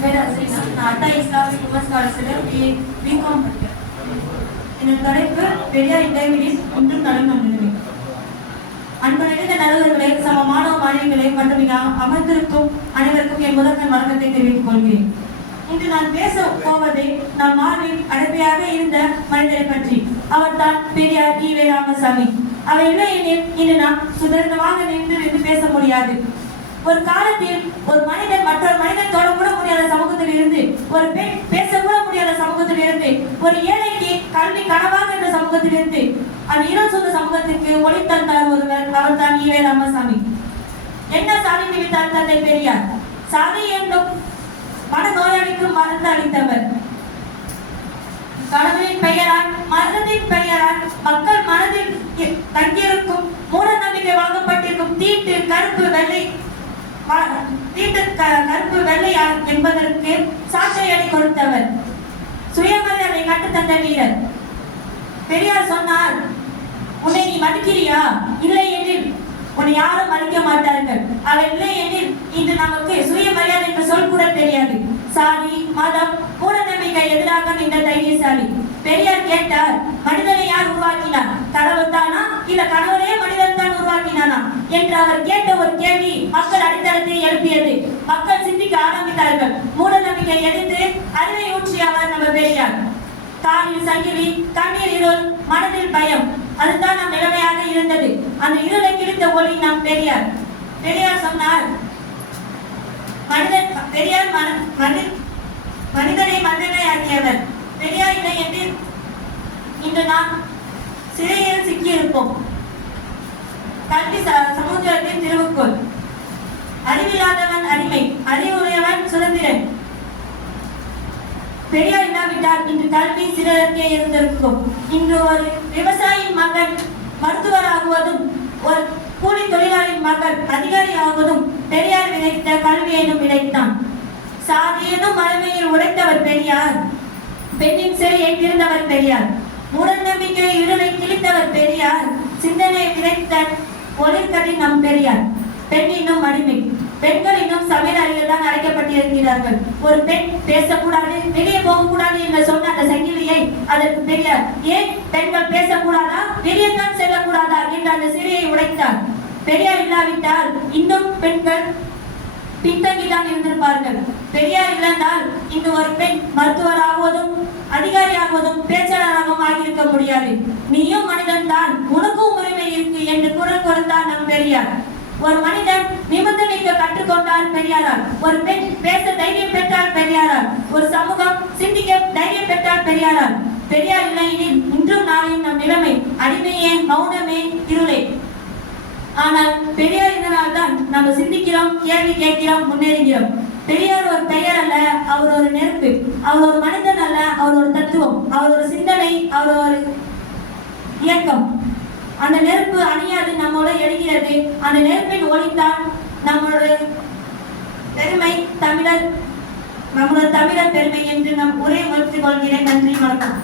பேராசிரியர் நான் Islamic BCom படிக்கிறேன் எனது தலைப்பு பெரியார் இடைவெளியில் இன்றும் நடந்து சம. மாணவ மற்றும் அமர்ந்திருக்கும் அனைவருக்கும் என் முதற்கண் வணக்கத்தை தெரிவித்துக் கொள்கிறேன் இன்று நான் பேச போவதை நம் மார்பில் அடைமையாக இருந்த மனிதரை பற்றி அவர்தான் பெரியார் ஈவே ராமசாமி அவர் இல்லை எனில் இன்று நாம் சுதந்திரமாக நின்று நின்று பேச முடியாது. ஒரு காலத்தில் ஒரு மனிதன் மற்றொரு மனிதன் தொட கூட முடியாத சமூகத்தில் இருந்து ஒரு பெண் பேச கூட முடியாத சமூகத்தில் இருந்து ஒரு ஏழைக்கு கல்வி கனவாக என்ற சமூகத்தில் இருந்து அந்த இனம் சொந்த சமூகத்திற்கு ஒளி தந்தார் ஒருவர் அவர் தான் ஈவே ராமசாமி. என்ன சாதி விட்டார் தந்தை பெரியார்? சாதி என்னும் மனநோயாளிக்கு மருந்து அளித்தவர். கடவுளின் பெயரால் மருந்தின் பெயரால் மக்கள் மனதில் தங்கியிருக்கும் மூட நம்பிக்கை வாங்கப்பட்டிருக்கும் தீட்டு கருப்பு வெள்ளை தீட்டு க- கருப்பு வெள்ளையார் என்பதற்கு சாட்சியடி கொடுத்தவர் சுயமரியாதை கட்டுத்தந்த வீரர் பெரியார் சொன்னார் உன்னை நீ மதிக்கிறியா? இல்லை எனில் உன்னை யாரும் மதிக்க மாட்டார்கள். அவர் இல்லை எனில் இன்று நமக்கு சுயமரியாதை என்ற சொல் கூட தெரியாது. சாதி மதம் மூட நம்பிக்கை எதிராக நின்ற தைரியசாலி. பெரியார் கேட்டார் மனிதனை யார் உருவாக்கினார்? கடவுள் தானா? இல்ல கடவுளே மனிதன் தான் உருவாக்கினானா? என்று அவர் கேட்டார் மக்கள் அடித்தளத்தை எழுப்பியது. மக்கள் சிந்திக்க ஆரம்பித்தார்கள். மூட நம்பிக்கை எதிர்த்து அறிவை ஊற்றி அவர் நம்ம பெரியார் காலில் சங்கிலி கண்ணீர் இருள் மனதில் பயம். அதுதான் நம் நிலைமையாக இருந்தது. அந்த இருளை கிழித்த ஒளி நாம் பெரியார். பெரியார் சொன்னார் மனிதன் பெரியார் மன- மனி- மனிதனை மனிதனை ஆக்கியவர். பெரியார் இல்லை என்று இன்று நாம் சிறையில் சிக்கியிருப்போம். கல்வி ச- திருவுக்குள் அறிவில்லாதவன் அடிமை அறிவுடையவன் சுதந்திரன். பெரியார் இல்லாவிட்டால் இன்று கல்வி சிறருக்கே இருந்திருக்கும் இன்று ஒரு விவசாயியின் மகன் மருத்துவராகுவதும் ஒரு கூலி தொழிலாளியின் மகன் அதிகாரி ஆகுவதும் பெரியார் விதைத்த கல்வியேனும் விதைத்தான். சாதி மறுமையில் உழைத்தவர் பெரியார். பெண்ணின் சிறையை திறந்தவர் பெரியார். மூடநம்பிக்கையை இருளை கிழித்தவர் பெரியார். சிந்தனையை விதைத்த ஒளிர்கதை நம் பெரியார். பெண்ணினும் அடிமை. பெண்கள் இன்னும் சமையல் அறையில் தான் அடைக்கப்பட்டிருக்கிறார்கள். ஒரு பெண் பேசக்கூடாது வெளியே போகக்கூடாது என்று சொன்ன அந்த சங்கிலியை அதற்கு பெரியார் ஏன் பெண்கள் பேசக்கூடாதா? வெளியே தான் செல்லக்கூடாதா? என்று அந்த சிறையை உடைத்தார். பெரியார் இல்லாவிட்டால் இன்னும் பெண்கள் பின்தங்கிதான் இருந்திருப்பார்கள். பெரியார் இழந்தால் இன்று ஒரு பெண் மருத்துவராகுவதும் அதிகாரியாகுவதும் பேச்சாளராகவும் ஆகியிருக்க முடியாது. நீயும் மனிதன் தான் உனக்கும் உரிமை இருக்கு என்று குரல் கொடுத்தார் நம் பெரியார். ஒரு மனிதன் நிமிர்ந்து நிற்க கற்றுக்கொண்டார் பெரியாரால் ஒரு பெண் பேச தைரியம் பெற்றார் பெரியாரால் ஒரு சமூகம் சிந்திக்க தைரியம் பெற்றார் பெரியாரால். பெரியார் இல்லையெனில் இன்றும் நாளையும் நம் நிலைமை அடிமையே மௌனமே இருளே. ஆனால் பெரியார் இதனால் தான் நம்ம சிந்திக்கிறோம் கேள்வி கேட்கிறோம் முன்னேறுகிறோம். பெரியார் ஒரு பெயர் அல்ல அவர் ஒரு நெருப்பு. அவர் ஒரு மனிதன் அல்ல அவர் ஒரு தத்துவம். அவர் ஒரு சிந்தனை அவர் ஒரு இயக்கம். அந்த நெருப்பு அணியாது நம்மோட எழுகிறது. அந்த நெருப்பின் ஒளித்தான் நம்மளோட பெருமை தமிழர் நம்மளோட தமிழர் பெருமை என்று நம் உரை உணர்த்திக் கொள்கிறேன். நன்றி வணக்கம்.